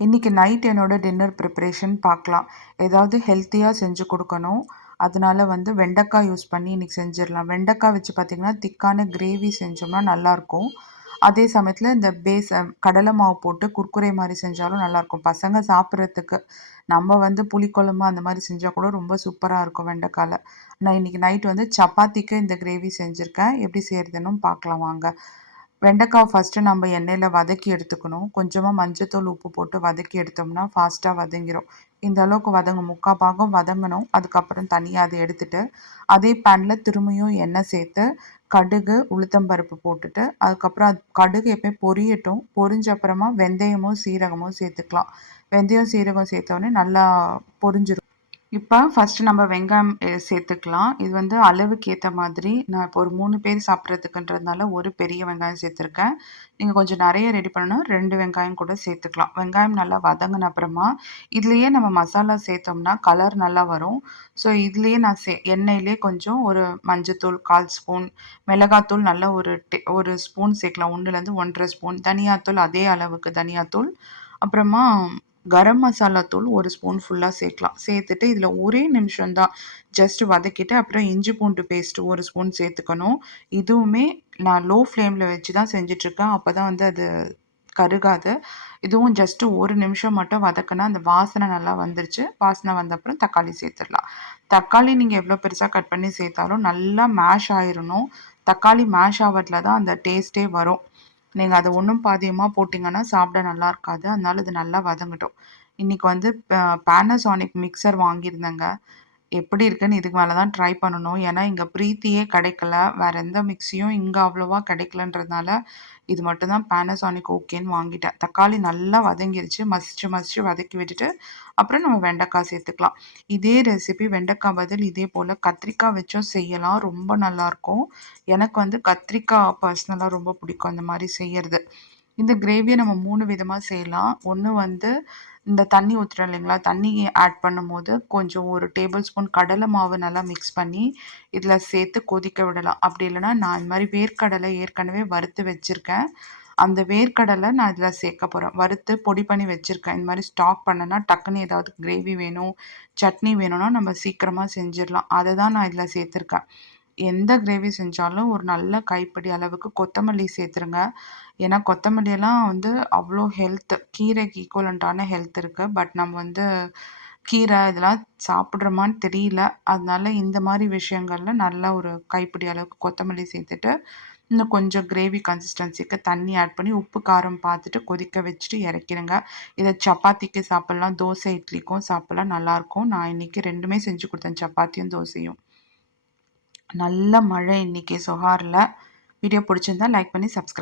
இன்றைக்கி நைட் என்னோட dinner preparation பார்க்கலாம். ஏதாவது ஹெல்த்தியாக செஞ்சு கொடுக்கணும். அதனால வெண்டைக்காய் யூஸ் பண்ணி இன்றைக்கி செஞ்சிடலாம். வெண்டைக்காய் வச்சு பார்த்திங்கன்னா திக்கான கிரேவி செஞ்சோம்னா நல்லாயிருக்கும். அதே சமயத்தில் இந்த கடலை மாவு போட்டு குர்குரே மாதிரி செஞ்சாலும் நல்லாயிருக்கும். பசங்க சாப்பிட்றதுக்கு நம்ம புளிக்குழம்பு அந்த மாதிரி செஞ்சால் கூட ரொம்ப சூப்பராக இருக்கும் வெண்டைக்காயில். நான் இன்றைக்கி நைட் சப்பாத்திக்கு இந்த கிரேவி செஞ்சுருக்கேன். எப்படி செய்கிறதுன்னு பார்க்கலாம் வாங்க. வெண்டைக்காய் ஃபஸ்ட்டு நம்ம எண்ணெயில் வதக்கி எடுத்துக்கணும். கொஞ்சமாக மஞ்சத்தூள் உப்பு போட்டு வதக்கி எடுத்தோம்னா ஃபாஸ்ட்டாக வதங்கிடும். இந்த அளவுக்கு முக்கால் பாகம் வதங்கணும். அதுக்கப்புறம் தனியாக அதை எடுத்துட்டு அதே பேனில் திரும்பியும் எண்ணெய் சேர்த்து கடுகு உளுத்தம்பருப்பு போட்டுட்டு அதுக்கப்புறம் கடுகு எப்போயும் பொரியட்டும். பொரிஞ்ச அப்புறமா வெந்தயமும் சீரகமும் சேர்த்துக்கலாம். வெந்தயம் சீரகம் சேர்த்தோடனே நல்லா பொரிஞ்சிடும். இப்போ ஃபஸ்ட்டு நம்ம வெங்காயம் சேர்த்துக்கலாம். இது அளவுக்கு ஏற்ற மாதிரி நான் இப்போ ஒரு 3 பேர் சாப்பிட்றதுக்குன்றதுனால ஒரு பெரிய வெங்காயம் சேர்த்துருக்கேன். நீங்கள் கொஞ்சம் நிறைய ரெடி பண்ணணும்னா 2 வெங்காயம் கூட சேர்த்துக்கலாம். வெங்காயம் நல்லா வதங்கின அப்புறமா இதுலேயே நம்ம மசாலா சேர்த்தோம்னா கலர் நல்லா வரும். ஸோ இதுலேயே நான் எண்ணெயிலே கொஞ்சம் ஒரு மஞ்சத்தூள் 1/4 ஸ்பூன், மிளகாத்தூள் நல்லா ஒரு ஸ்பூன் சேர்க்கலாம். 1லேருந்து 1 1/2 ஸ்பூன், தனியாத்தூள் அதே அளவுக்கு தனியாத்தூள், அப்புறமா கரம் மசாலா தூள் 1 ஸ்பூன் ஃபுல்லாக சேர்க்கலாம். சேர்த்துட்டு இதில் ஒரே நிமிஷம் தான் ஜஸ்ட் வதக்கிட்டு அப்புறம் இஞ்சி பூண்டு பேஸ்ட்டு 1 ஸ்பூன் சேர்த்துக்கணும். இதுவுமே நான் லோ ஃப்ளேமில் வச்சு தான் செஞ்சிட்ருக்கேன். அப்போ தான் அது கருகாது. இதுவும் ஜஸ்ட்டு 1 நிமிஷம் மட்டும் வதக்குனா அந்த வாசனை நல்லா வந்துருச்சு. வாசனை வந்த அப்புறம் தக்காளி சேர்த்துடலாம். தக்காளி நீங்கள் எவ்வளோ பெருசாக கட் பண்ணி சேர்த்தாலும் நல்லா மேஷ் ஆயிரணும். தக்காளி மேஷ் ஆவறதுல தான் அந்த டேஸ்ட்டே வரும். நீங்கள் அதை ஒன்றும் பாதியமாக போட்டிங்கன்னா சாப்பிட நல்லா இருக்காது. அதனால இது நல்லா வதங்கட்டும். இன்றைக்கி பேனாசோனிக் மிக்சர் வாங்கியிருந்தேங்க. எப்படி இருக்குன்னு இதுக்கு மேலே தான் ட்ரை பண்ணணும். ஏன்னா இங்கே ப்ரீத்தியே கிடைக்கல. வேறு எந்த மிக்ஸியும் இங்கே அவ்வளோவா கிடைக்கலன்றதுனால இது மட்டும் தான் பேனாசோனிக் ஓகேன்னு வாங்கிட்டேன். தக்காளி நல்லா வதங்கிருச்சு. மசிச்சு வதக்கி விட்டுட்டு அப்புறம் நம்ம வெண்டைக்காய் சேர்த்துக்கலாம். இதே ரெசிபி வெண்டைக்காய் பதில் இதே போல் கத்திரிக்காய் வச்சும் செய்யலாம். ரொம்ப நல்லாயிருக்கும். எனக்கு கத்திரிக்காய் பர்சனலாக ரொம்ப பிடிக்கும் இந்த மாதிரி செய்யறது. இந்த கிரேவியை நம்ம 3 விதமாக செய்யலாம். ஒன்று இந்த தண்ணி ஊற்றுறோம் இல்லைங்களா, தண்ணி ஆட் பண்ணும்போது கொஞ்சம் 1 டேபிள் ஸ்பூன் கடலை மாவு நல்லா மிக்ஸ் பண்ணி இதில் சேர்த்து கொதிக்க விடலாம். அப்படி இல்லைனா நான் இந்த மாதிரி வேர்க்கடலை ஏற்கனவே வறுத்து வச்சுருக்கேன். அந்த வேர்க்கடலை நான் இதில் சேர்க்க போகிறேன். வறுத்து பொடி பண்ணி வச்சுருக்கேன். இந்த மாதிரி ஸ்டாக் பண்ணேன்னா டக்குன்னு ஏதாவது கிரேவி வேணும், சட்னி வேணும்னா நம்ம சீக்கிரமாக செஞ்சிடலாம். அதை தான் நான் இதில் சேர்த்துருக்கேன். எந்த கிரேவி செஞ்சாலும் ஒரு நல்ல கைப்பிடி அளவுக்கு கொத்தமல்லி சேர்த்துருங்க. ஏன்னா கொத்தமல்லியெல்லாம் அவ்வளோ ஹெல்த், கீரைக்கு ஈக்குவலண்ட்டான ஹெல்த் இருக்குது. பட் நம்ம கீரை இதெல்லாம் சாப்பிட்றோமான்னு தெரியல. அதனால இந்த மாதிரி விஷயங்கள்ல நல்லா ஒரு கைப்பிடி அளவுக்கு கொத்தமல்லி சேர்த்துட்டு இன்னும் கொஞ்சம் கிரேவி கன்சிஸ்டன்சிக்கு தண்ணி ஆட் பண்ணி உப்பு காரம் பார்த்துட்டு கொதிக்க வச்சுட்டு இறக்கிடுங்க. இதை சப்பாத்திக்கு சாப்பிட்லாம், தோசை இட்லிக்கும் சாப்பிட்லாம், நல்லாயிருக்கும். நான் இன்றைக்கி 2மே செஞ்சு கொடுத்தேன், சப்பாத்தியும் தோசையும். நல்ல மழை இன்றைக்கி சொஹாரில். வீடியோ பிடிச்சிருந்தா லைக் பண்ணி சப்ஸ்கிரைப்